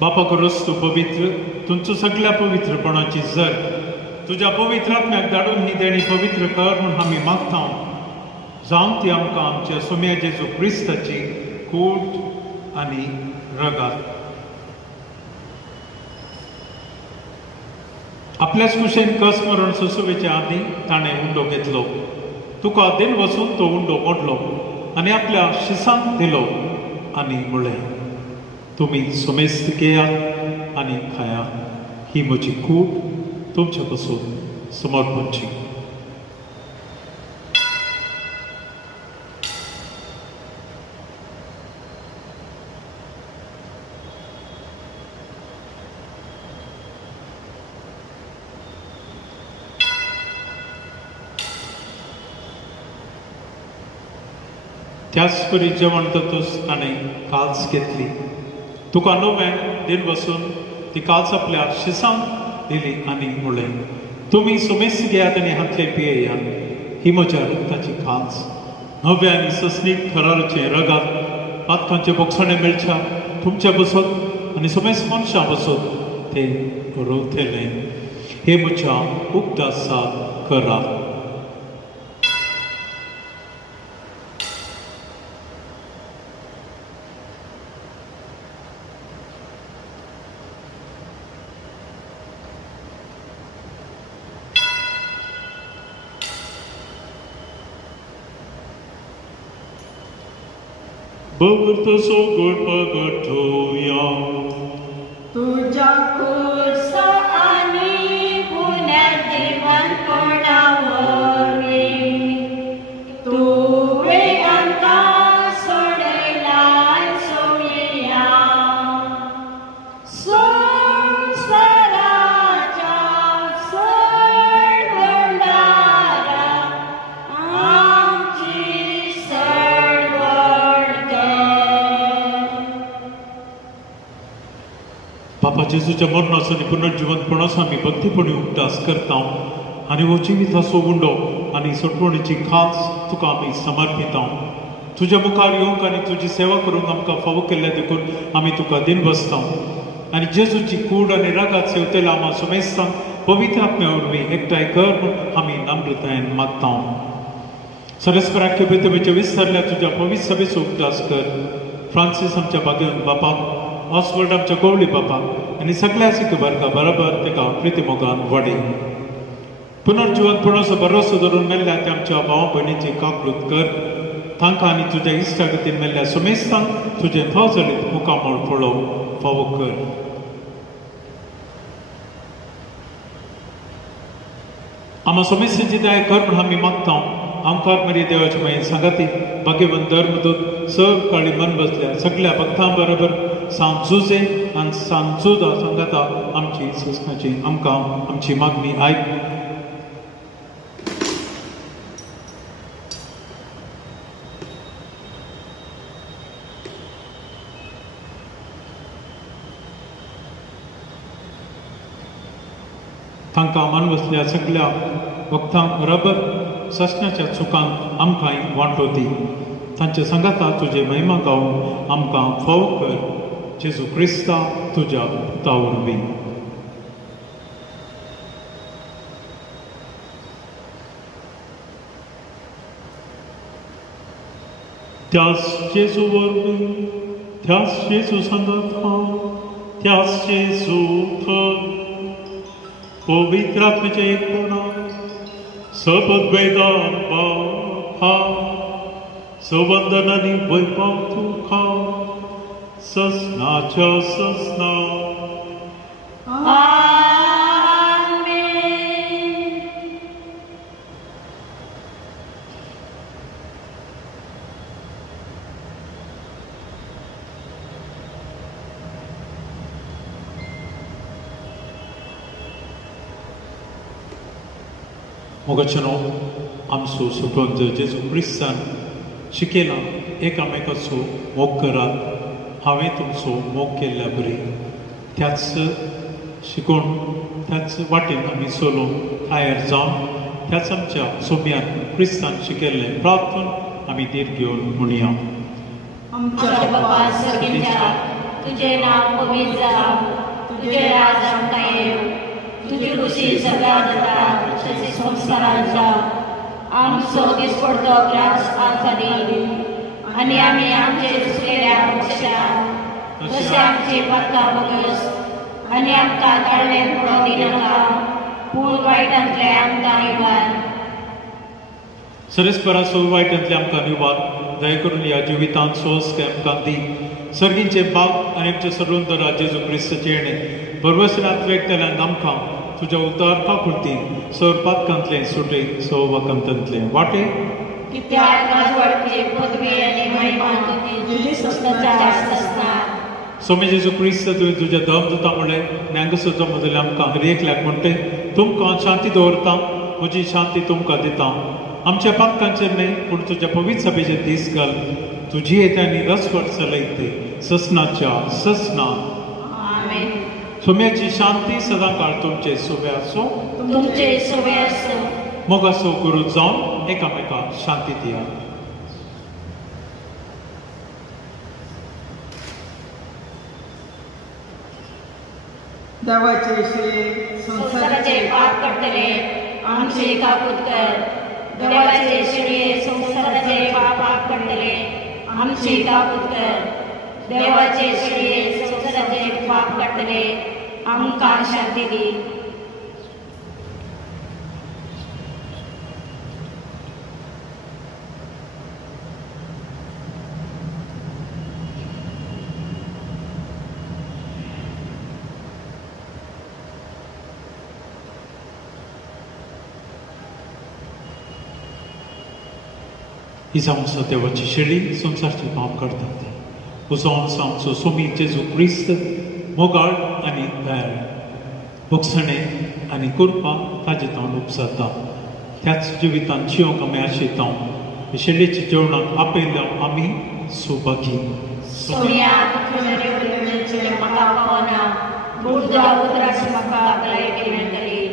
बापा करोस तूं पवित्र, तुमचो सगळ्या पवित्रपणाची जर तुज्या पवित्र आत्म्याक धाडून ही देणी पवित्र कर म्हूण आमी मागता. जावं ती आमकां आमच्या सोम्या जेजू क्रिस्ताची कूड आनी रगात. आपल्याच कुशेन कस मरण ससुवेच्या आदीं ताणें उंडो घेतलो. तुका दिन वचून तो उंडो मोडलो आनी आपल्या शिसांक दिलो आनी म्हळें, तुमी सोमेस्त घेयात आनी खायात, ही म्हजी कूड तुमच्या पासून समर्पणची. त्याच परी जेवण जातूच ताणें काल्स घेतली. तुका नवें दिन वचून ती काल्स आपल्या शिसांक दिली आनी म्हळें, तुमी सोमेस्त घेयात आनी हातले पियेयात, ही म्हज्या रक्ताची काल्स, नव्या आनी ससनीक खरारचे रगात पातकांचे बोगसणे मेळच्या तुमच्या बसत आनी सोमेस्त मनशां बसत ते रोवतले. हे म्हज्या उपदासा करात. भक्त सोगोड पगठोया तुझ्या खुर्सा आणि पुण्यात जीवन कोणावरी तुवे आमकां सोडयलाय सोयया संसाराच्या सण भंडारा आमची बापा जेजूच्या मरणाचो आनी पुनर्जीवनपणाचो आमी भक्तीपणी उपदास करता आनी हो जिविताचो उंडो आनी सटवणीची खास तुका आमी समर्पिता. तुज्या मुखार येवंक आनी तुजी सेवा करूंक आमकां फावो केल्ल्या देखून आमी तुका दिन बसता आनी जेजूची कूड आनी रागात सेवतेला आमा सोमेस्तांक पवित्र आत्म्या वरवीं एकठांय कर म्हूण आमी नम्रतायेन मागता. सरस्पराख्य प्रितमेच्या विस्तारल्या तुज्या पवित्र सभेचो उपदास कर. फ्रांसीस आमच्या बागेन बापाक, ऑस्वर्ड आमच्या कोवळी बापाक आनी सगळ्या सिखबरका बरोबर तेका प्रितीमोगान वडे. पुनर्जीवनपणाचो भरोसो धरून मेल्ल्या त्या आमच्या भावा भयणीची काकलूत कर. तांकां आनी तुज्या इश्टागतीन मेल्ल्या सोमेस्तांक तुजें फावजलीत मुखामळ पळोवंक फावो कर. आम्हा सोमेश्वरची दया कर म्हणून आम्ही मागता आमकां मरी देवाच्या मागीर सांगाती भाग्यवन धर्मदूत सब काळी मन बसल्या सगळ्या भक्तां बरोबर सांजुजे आनी सांजुदा सांगाता आमची सस्नाची आमकां आमची मागणी आयक. तांकां मन बसल्या सगळ्या भक्तांक बरोबर सस्नाच्या चुकांक आमकांय वांटोती तांच्या सांगाता तुजे महिमा गावून आमकां फोव कर जेजू क्रिस्ता तुज्या पुता वरवीं. त्याच जेजू वरवीं त्याच जेजू सांगाता त्याच जेजू थंय पवित्र आत्म्याच्या एकपणा सपद्वेदान हा संबंधनांनी वैभव तुका ससनाच्या ससना. मोगाचनो आमचो सुटोंत जेजू क्रिस्तान शिकयलां एकामेकाचो मोग करात हांवें तुमचो मोग केल्ल्या बरी त्याच शिकून त्याच वाटेन आमी चलून तयार जावन त्याच आमच्या सोम्यान क्रिस्तान शिकयल्लें प्रार्थन आमी देर घेवन म्हणया. आमच्या बापा सर्गीच्या तुझे नाव पवित्र जावं तुझे राज आमकां येवं तुझी खुशी सगळ्यांक जाता तशें संस्कारांत जावं आमचो दिसपडतो ग्रास आमकां दी आनी आमी आमचे सुकेल्या पक्षाक तशें आमची पातकां बगस आनी आमकां काडलें पडों दिनाका पूण वायटांतले आमकां निवार. सरस्पराचो वायटांतले आमकां निवार दया करून ह्या जिवितांत सोस आमकां दी. सर्गींचे बाप आनी आमचे सरोंदरा जेजू क्रिस्ताचे येणे बरवसरांत वेगतल्यान आमकां तुज्या उद्धारपा कृतीन सर पातकांतले सुटे सो वखंतांतले वाटे कित्याक राजवाडचे पदवी आनी महिमा तुजी सस्ताच्या आसनात. सोमे जेजू क्रिस्त तुवें तुज्या धर्मदुता म्हणलें न्यांगसो जमो जाल्यार आमकां हर एकल्याक म्हणटे तुमकां शांती दवरता म्हजी शांती तुमकां दिता. आमच्या पातकांचेर न्हय पूण तुज्या पवित्र सभेचे दीस घाल तुजी येत्यांनी रसवट चलयते ससनाच्या ससना. सोम्याची शांती सदां काळ तुमचे सोबे आसो तुमचे सोबे आसो. मोगाचो गुरू जावन एकामेकाक शांती दिया. देवाचे श्री संसाराचे पाप काडटले आमचे काकूत कर. देवाचे श्री संसाराचे पाप काडटले आमचे काकूत कर. देवाचे श्री संसाराचे पाप काडटले आमकां शांती दी. ही जावन देवाची शेळी संसारचे पाप काडतात उजोवन सामचो सोमी जेजू क्रिस्त मोगाळ आनी दयाळ भोगसणें आनी कृपा ताजे तोंड उपसता त्याच जिवितांत जिवंक आमी आशेता. शेळयेच्या जेवणाक आपयल्या आमी सौभागी. सोनिया म्हाका पावना बुद्धा उतरास म्हाका भलायकी मेळटली.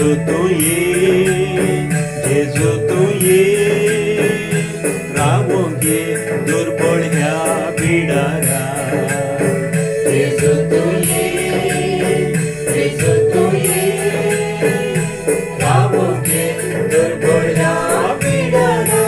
जेजू तू ये रावों गे दुर्बळ ह्या बिडारा जेजू तू ये रावों गे दुर्बळ ह्या बिडारा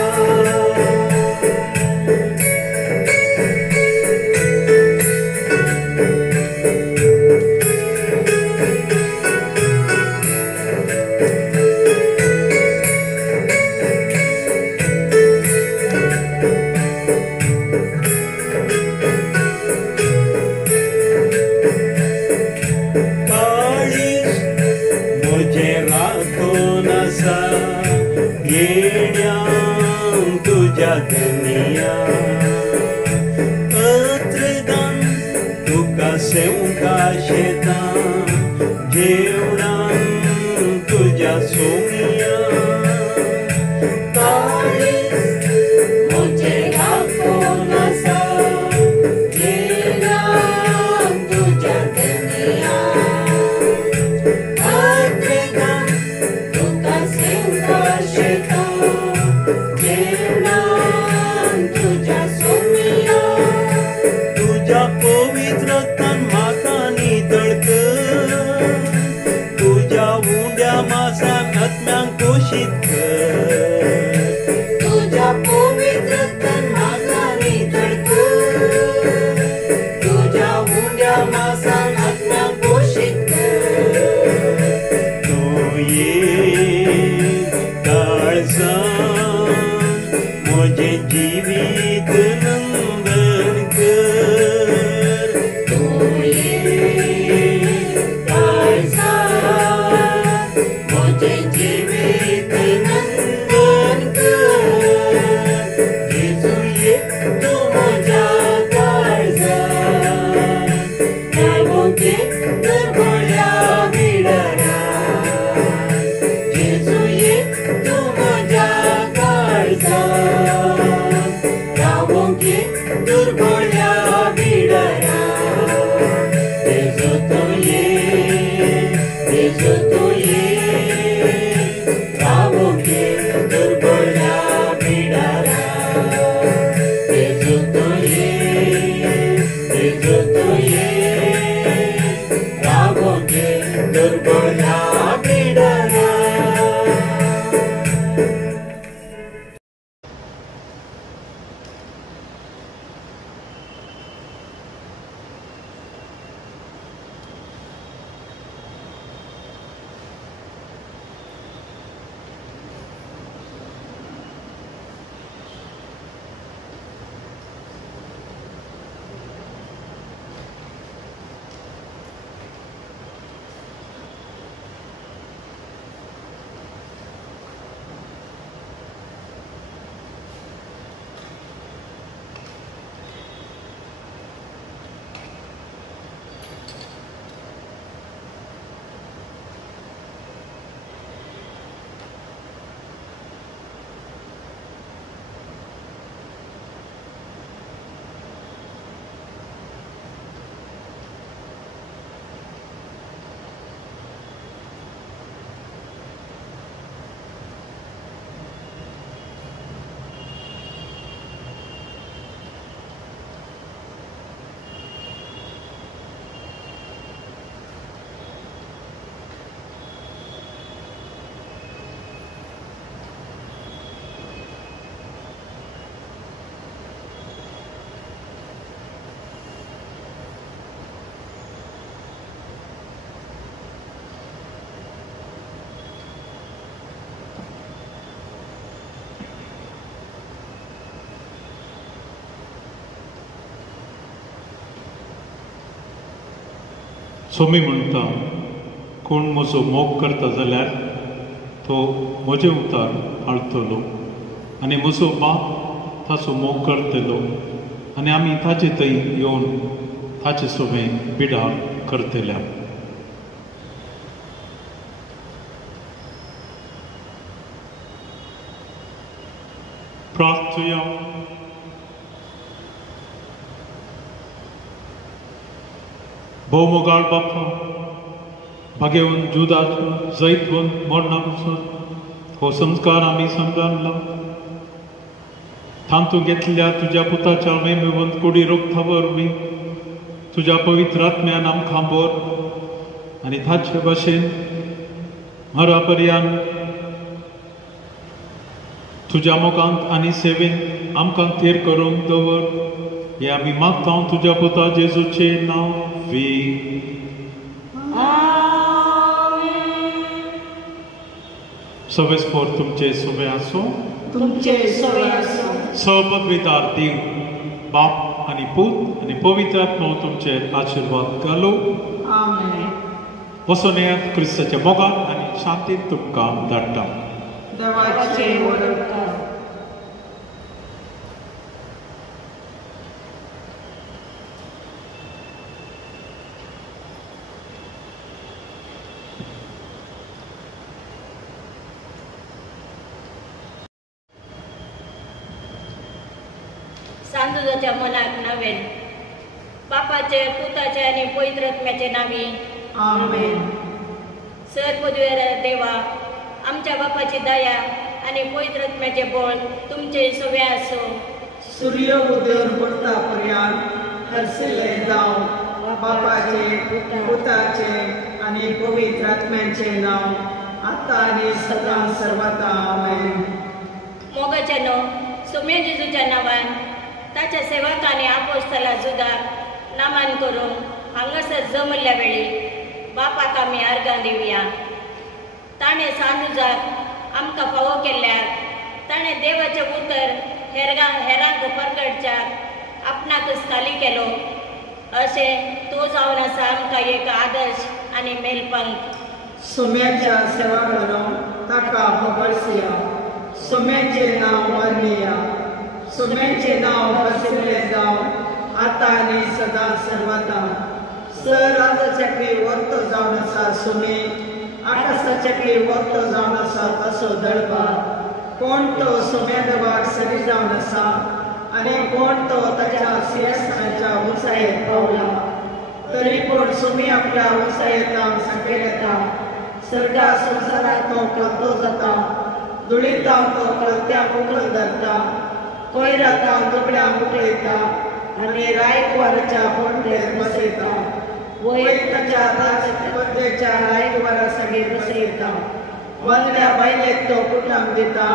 दुनिया अत्रदान तुका सेवका शेतां जेवणां तुझ्या सोमिया सोमी म्हणटा कोण म्हजो मोग करता जाल्यार तो म्हजे उतार हाडटलो आनी म्हजो बाप ताचो मोग करतलो आनी आमी ताचे थंय येवन ताचे सोबें बिडार करतल्या. प्रार्थया. भोवमोगाळ बापा, घेवन जुदाच जैत होवन मरणापासून हो संस्कार आमी समजावला तांतू घेतल्या तुज्या पुताच्या मेमेवंत कुडी रोखता वरवीं तुज्या पवित्र आत्म्यान आमकां बोर आनी ताचे भाशेन मरा पर्यंत तुज्या मोगांत आनी सेवेन आमकां थेर करूंक दवर हे आमी मागता तुज्या पुता जेजूचे नांवी. सवेस्पर तुमचे सोबे आसूं. तुमचे सोबे आसूं. सपदवीदार देव बाप आनी पूत आनी पवित्र आत्मा तुमचेर आशिर्वाद घालो. आमेन. वचून येयात क्रिस्ताच्या मोगान आनी शांतीन तुमकां धाडटा. देवाचे वरदान. सांजुजाच्या मनाक नवेन बापाचे पुताचे आनी पवित्र आत्म्याचे नावी. आमेन. सर्वपदवीर देवा आमच्या बापाची दया आनी पवित्र आत्म्याचे बळ तुमचे सोबे आसो. सूर्य उदय पडटा पर्यंत हरसिल्ले जावं बापाचे पुताचे आनी पवित्र आत्म्याचे नांव आतां आनी सदां सर्वदा. आमेन. मोगाच्या सोम्या जेजूच्या नांवान ताच्या सेवकांनी आपोस्तला सुद्दां नामान करून हांगासर जमल्या वेळी बापाक आमी आर्गां दिवया. ताणें सांजुजाक आमकां फावो केल्ल्याक ताणें देवाचें उतर हेरांक परगटच्याक आपणाकच खाली केलो अशें तो जावन आसा आमकां एक आदर्श आनी मेलपंक. सोम्याच्या सेवा म्हणून ताका बळसिया. सोम्याचें नांव वर्णिया. सोम्याचें नांव हरसिल्ले जावं आतां आनी सदां सर्वदा. सर आकाशाची वर्त जावन आसा सोमे आकाशाची वर्त जावन आसा तसो दळबार. कोण तो सोम्या देवाक सरी जावन आसा आनी कोण तो ताच्या सिंहासनाच्या उंचायेर पावला. तरी पूण सोमी आपल्या उंचायेंत सकयल येता. सर्गा संवसारांत तो करतो जाता. धुळींतांत तो कळत्यांक उखल धरता. कोयरांतां दुबळ्यांक उठयता आनी रायकवाराच्या पणटेर बसयता. वयर ताच्या परदेच्या रायकवारा सगळीं बसयता. वंगड्या बायलेक तो कुटाम दिता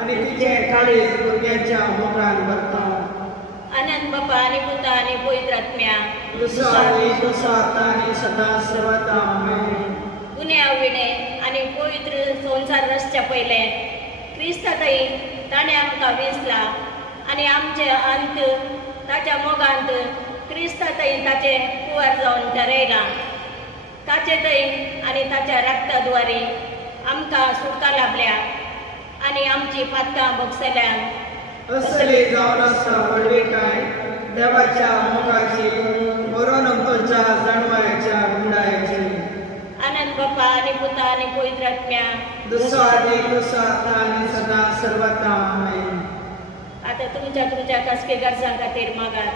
आनी तिचे काळीज भुरग्यांच्या मोगान भरता. आनंद बापा आनी पुता आनी पवित्र आत्म्या दुसा आतां आनी सदां सर्वदा. आमेन. गुन्या विणे आनी पवित्र संसार रचच्या पयले क्रिस्ताताई ताणें आमकां वेंचला आनी आमचे अंत ताच्या मोगांत क्रिस्ताताई ताचे कुवार जावन ठरयला. ताचे थंय आनी ताच्या रक्ताद्वारे आमकां सुटका लाभल्या आनी आमची पातकां भोगसल्यान असली जावन आसा पडवेकाय देवाच्या मोगाची मरण तुमच्या जाणवायाच्या गुंडायाची. आनंद बापा आनी पुता आनी पवित्र आत्म्या दुसा आतां आनी सदां सर्वदा. आमेन. आतां तुमच्या खासगी गरजां खातीर मागात.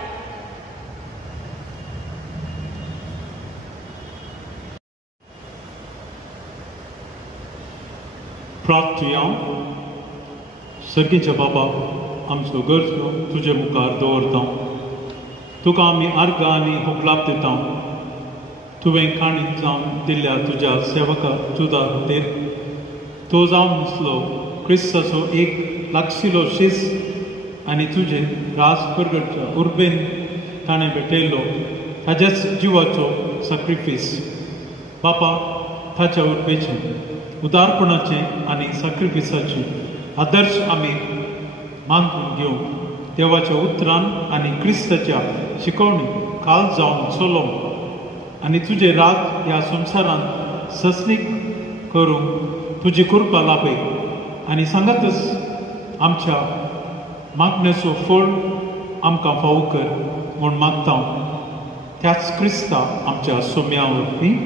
प्रार्थया. सर्गीच्या बाबा आमचो गरजो तुजे मुखार दवरता. तुका आमी आर्गां आनी होपलाप दिता. तुवें काणीत जावन दिल्ल्या तुज्या सेवका जुदा खातीर तो जावन नसलो क्रिस्ताचो एक लागशिलो शीस आनी तुजे रास परगटच्या उर्बेन ताणें भेटयल्लो ताच्याच जिवाचो सॅक्रिफीस. बापा ताच्या उर्बेचें उदारपणाचें आनी सॅक्रिफिसाचें आदर्श आमी मानून घेवन देवाच्या उतरान आनी क्रिस्ताच्या शिकवणी काल जावन चलोवंक आनी तुजे राग ह्या संवसारांत ससनीक करूंक तुजी कृपा लाभय आनी सांगातच आमच्या मागणेचो फळ आमकां फावो कर म्हूण मागता. त्याच क्रिस्ता आमच्या सोम्या वरवीं.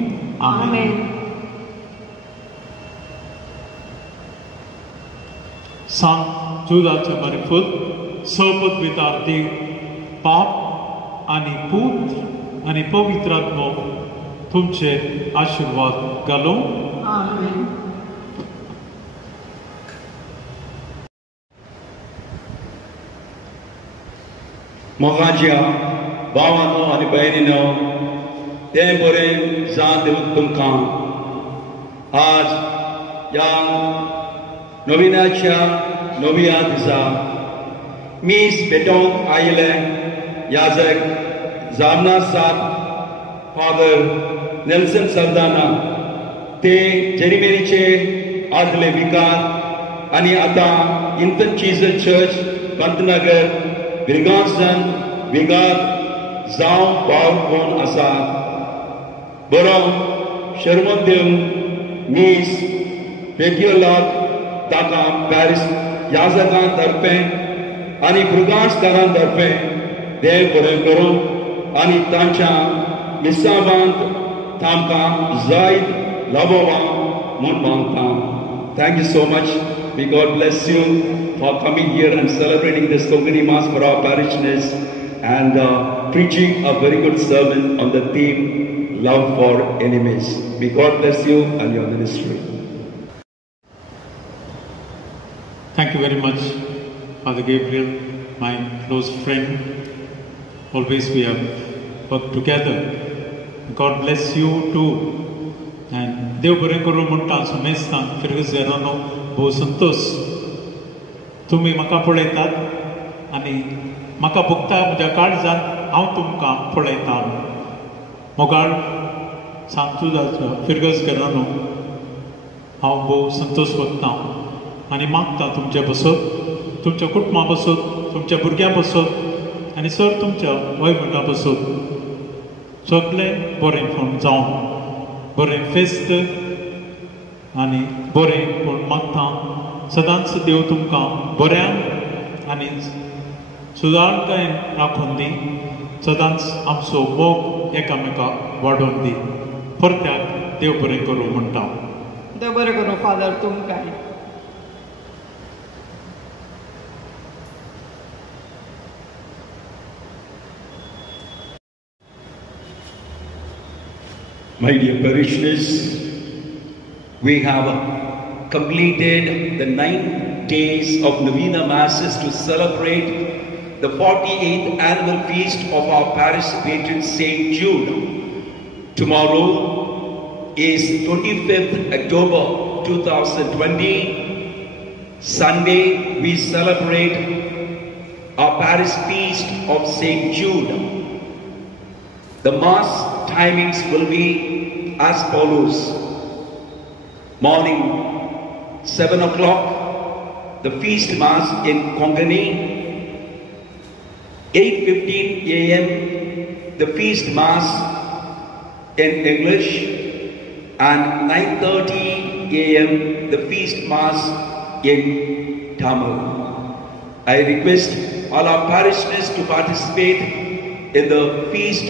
आमेन. सांत जुदाचे मार्फत सपदवीदार देव बाप आनी पूत आनी पवित्र आत्मो तुमचे आशीर्वाद घालूं. आमेन. मोगाच्या भावांनो आनी भयणींनो, तें बरें जावं दिवं तुमकां. आज ह्या नविनाच्या नव्या दिसा मीस भेटोवंक आयिल्ले याजक जामना साब फादर नेल्सन सरदाना, ते जेरीमेरीचे आदले विकार आनी आतां इन्फंट जीसस चर्च पंतनगर विरगांवसान विगार जावं पावून आसात. बरो शर्मत दिवन मीस रेग्युलर ताका पॅरिस याजकां तर्फे आनी भुरगांचकारां तर्फे देव बरें करूं आनी तांच्या मिसाबांत तांकां जायत लाभोवा म्हूण मागता. Thank you so much. May God bless you for coming here and celebrating this Konkani Mass for our parishioners and preaching a very good sermon on the theme Love for Enemies. May God bless you and your ministry. Thank you very much, Father Gabriel, my close friend. Always we have worked together. God bless you too. And देव बरें करूं म्हणटा समेस्तान फिरगजेरानो भोव संतोश. तुमी म्हाका पळयतात आनी म्हाका भोगता म्हज्या काळजान हांव तुमकां पळयतां. मोगाळ सांतुदाचो फिरगजगरानो हांव भोव संतोश भोगतां आनी मागता तुमचे बसत, तुमच्या कुटुंबा बसत, तुमच्या भुरग्यां बसत आनी सर तुमच्या वयभटा बसत सगळें बरें कोण जावं, बरें फेस्त आनी बरें कोण मागता. सदांच देव तुमकां बऱ्यान आनी सुदारकायेन राखून दी. सदांच आमचो मोग एकामेकाक वाडोवन दी. परत्याक देव बरें करूं म्हणटा. देव बरें करूं फादर तुमकां. My dear parishioners, we have completed the 9 days of Novena Masses to celebrate the 48th annual feast of our parish patron Saint Jude. Tomorrow is 25th October 2020. Sunday we celebrate our parish feast of Saint Jude. The Mass timings will be as follows. Morning 7 o'clock, the feast Mass in Konkani. 8:15 a.m. the feast Mass in English, and 9:30 a.m. the feast Mass in Tamil. I request all our parishioners to participate in the feast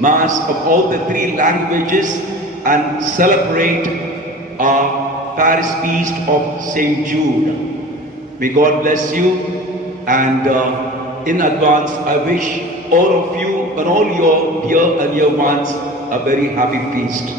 Mass of all the 3 languages and celebrate our parish feast of Saint Jude. May God bless you, and in advance I wish all of you and all your dear and dear ones a very happy feast.